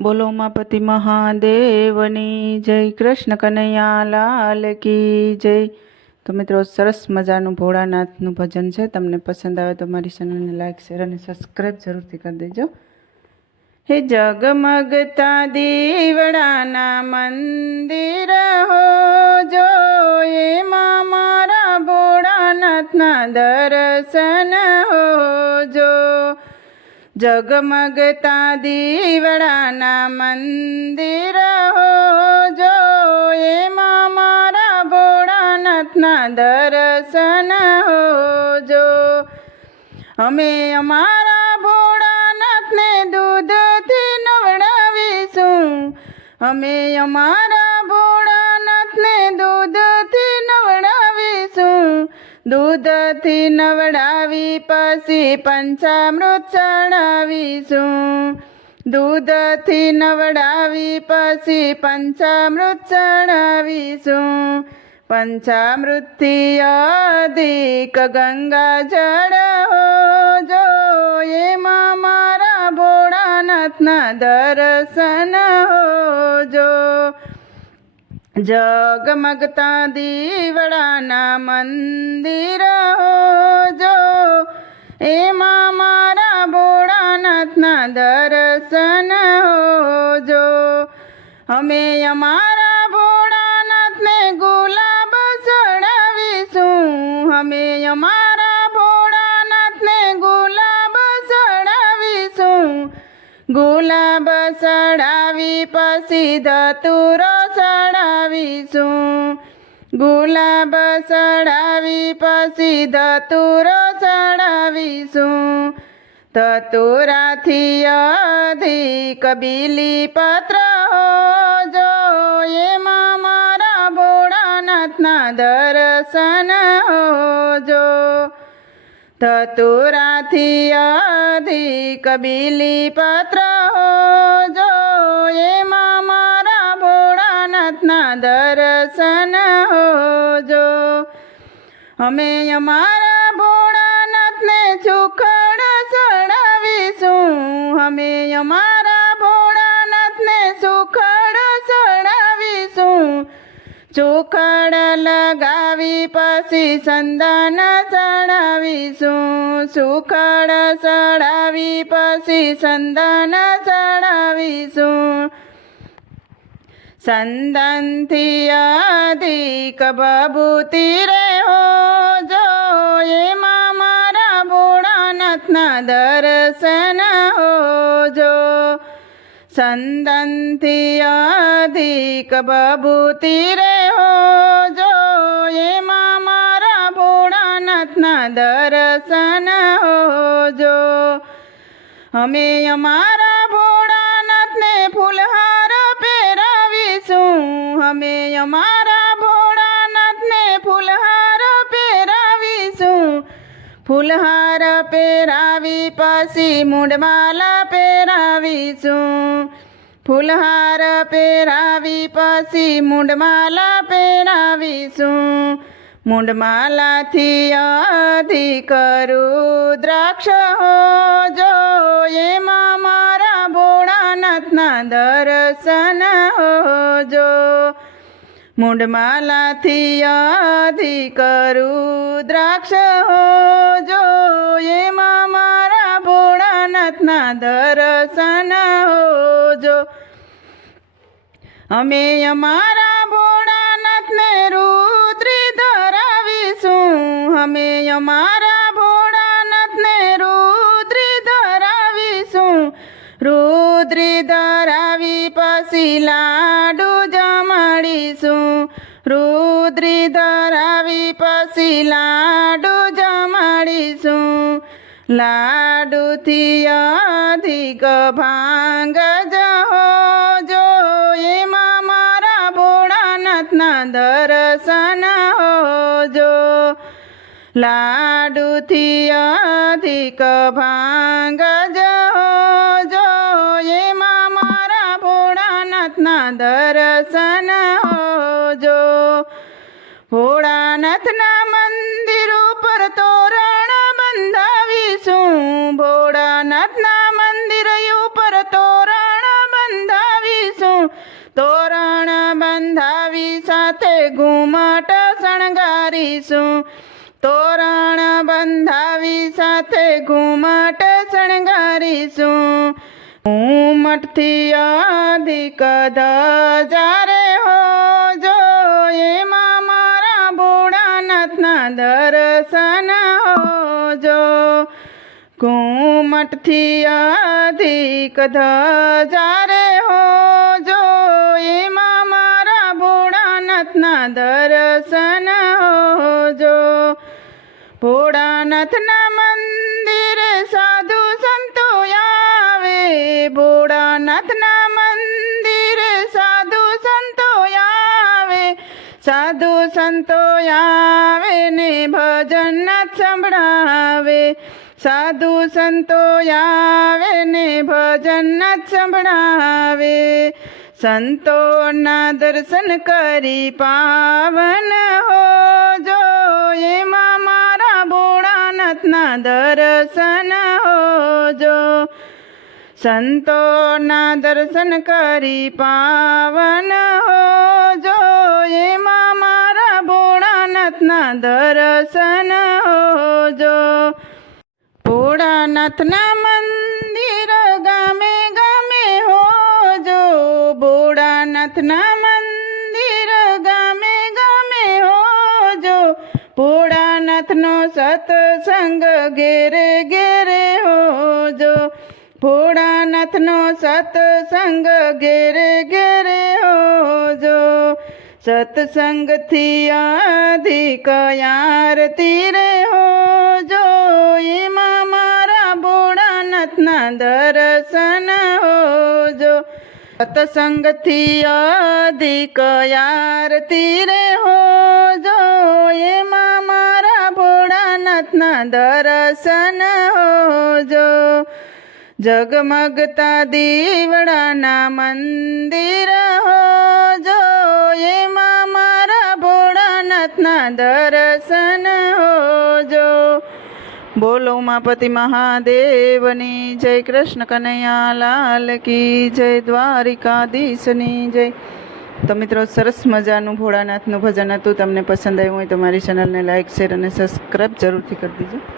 બોલો ઉમાપતિ મહાદેવની જય, કૃષ્ણ કનૈયા લાલ કી જય। તો મિત્રો, સરસ મજાનું ભોળાનાથનું ભજન છે। તમને પસંદ આવે તો મારી ચેનલને લાઈક, શેર અને સબસ્ક્રાઈબ જરૂરથી કરી દેજો। હે જગમગતા દીવડાના મંદિર હો જો, એમાં મારા ભોળાનાથના દર્શન હો જો। જગમગતા દીવડાના મંદિર હો જો, એમાં મારા ભોળાનાથના દર્શન હો જો। અમે અમારા ભોળાનાથને દૂધથી નવડાવીશું, અમે અમારા ભોળાનાથને દૂધથી નવડાવીશું। દૂધથી નવડાવી પછી પંચામૃત ચડાવીશું, દૂધથી નવડાવી પછી પંચામૃત ચડાવીશું। પંચામૃતથી અધિક ગંગા જળ હો જો, એમાં મારા ભોળાનાથના દર્શન હો જો। જગમગતા દીવડાના મંદિર હો જો, એમાં મારા ભોળાનાથના દર્શન હો જો। અમે અમારા ભોળાનાથને ગુલાબ ચડાવીશું, અમે અમારા ભોળાનાથને ગુલાબ ચડાવીશું। ગુલાબ ચડાવી પછી ધતુરો ચડાવીશું, ગુલાબ ચડાવી પછી ધતુરો ચડાવીશું। ધતુરાથી અધિક બીલીપત્ર હો જો, એમાં મારા ભોળાનાથના દર્શન હો જો। ધતુરાથી અધિક બીલીપત્ર હો જો, એમાં મારા ભોળાનાથના દર્શન હો જો। અમે અમારા ભોળાનાથને સુખડ ચડાવીશું, અમે અમારા ભોળાનાથને સુખડ ચડાવીશું। ચોખડ લગાવી પછી સંદાન ચડાવીશું, સુખડ ચડાવી પછી સંદાન ચડાવીશું। સંદાનથી અધિક ભભૂતિ રે હો જો, એમાં મારા ભોળાનાથના દર્શન હો જો। સંદાનથી અધિક ભભૂતિ રે હો જો, એમાં મારા ભોળાનાથના દર્શન હો જો। અમે અમારા ભોળાનાથને ફૂલહાર પહેરાવીશું, અમે અમારા ભોળાનાથને ફૂલહાર પહેરાવીશું। ફૂલહાર પહેરાવી પછી મૂંડમાલા પહેરાવીશું, ફૂલહાર પહેરાવી પછી મૂંડમાલા પહેરાવીશું। મૂંડમાલાથી અધિક રુદ્રાક્ષ હો જો, એમાં મારા ભોળાનાથના દર્શન હો જો। મૂંડમાલાથી અધિક રુદ્રાક્ષ હો જો, એમાં મારા ભોળાનાથના દર્શન હો જો। અમે અમારા ભોળાનાથને રુદ્રી ધરાવીશું, અમે અમારા ભોળાનાથને રુદ્રી ધરાવીશું। રુદ્રી ધરાવી પછી લાડુ જમાડીશું, રુદ્રી ધરાવી પછી લાડુ જમાડીશું। લાડુથી અધિક ભાંગ હો જો, એમાં મારા ભોળાનાથના દર્શન હો જો। લાડુથી અધિક ભાંગ હો જો, એમાં મારા ભોળાનાથના દર્શન હો જો। ભોળાનાથના મંદિર ઉપર તોરણ બંધાવીશું, ભોળાનાથના મંદિર ઉપર તોરણ બંધાવીશું। તોરણ બંધાવી સાથે ઘુમટ શણગારીશું તોરણ બંધાવી સાથે ઘુમટ શણગારીશું ઘુમટથી અધિક ધજારે હો જો એમાં મારા ભોળાનાથના દર્શન હોજો ઘુમટથી અધિક ધજારે હો જો એમાં મારા ભોળાનાથના દર્શન હોજો ભોળાનાથના મંદિરે સાધુ સંતો આવે ભોળાનાથના મંદિરે સાધુ સંતો આવે સાધુ સંતો આવે ને ભજન સંભળાવે સાધુ સંતો આવે ને ભજન સંભળાવે સંતોના દર્શન કરી પાવન હો જો એમાં મારા ભોળાનાથના દર્શન હોજો સંતોના દર્શન કરી પાવન હોજો એમાં મારા ભોળાનાથના દર્શન હોજો ભોળાનાથના મંદિર ગામે ગામે હોજો ભોળાનાથના મંદિર ગામે ગામે હોજો ભોળાનાથનો સત્સંગ ઘેરે ઘેરે હોજો ભોળાનાથનો સત્સંગ ઘેરે ઘેરે હોજો સત્સંગથી અધિક આરતી રે હોજો એમાં મારા ભોળાનાથના દર્શન હોજો સત્સંગથી અધિક આરતી રે હોજો એમાં મારા ભોળાનાથના દર્શન હોજો જગમગતા દીવડાના મંદિર હોજો એમાં મારા ભોળાનાથના દર્શન હોજો બોલો ઉમાપતિ મહાદેવની જય કૃષ્ણ કનૈયા લાલ કી જય દ્વારિકાધીશની જય તો મિત્રો સરસ મજાનું ભોળાનાથનું ભજન હતું તમને પસંદ આવ્યું હોય તો મારી ચેનલને લાઇક શેર અને સબસ્ક્રાઈબ જરૂરથી કરી દીજો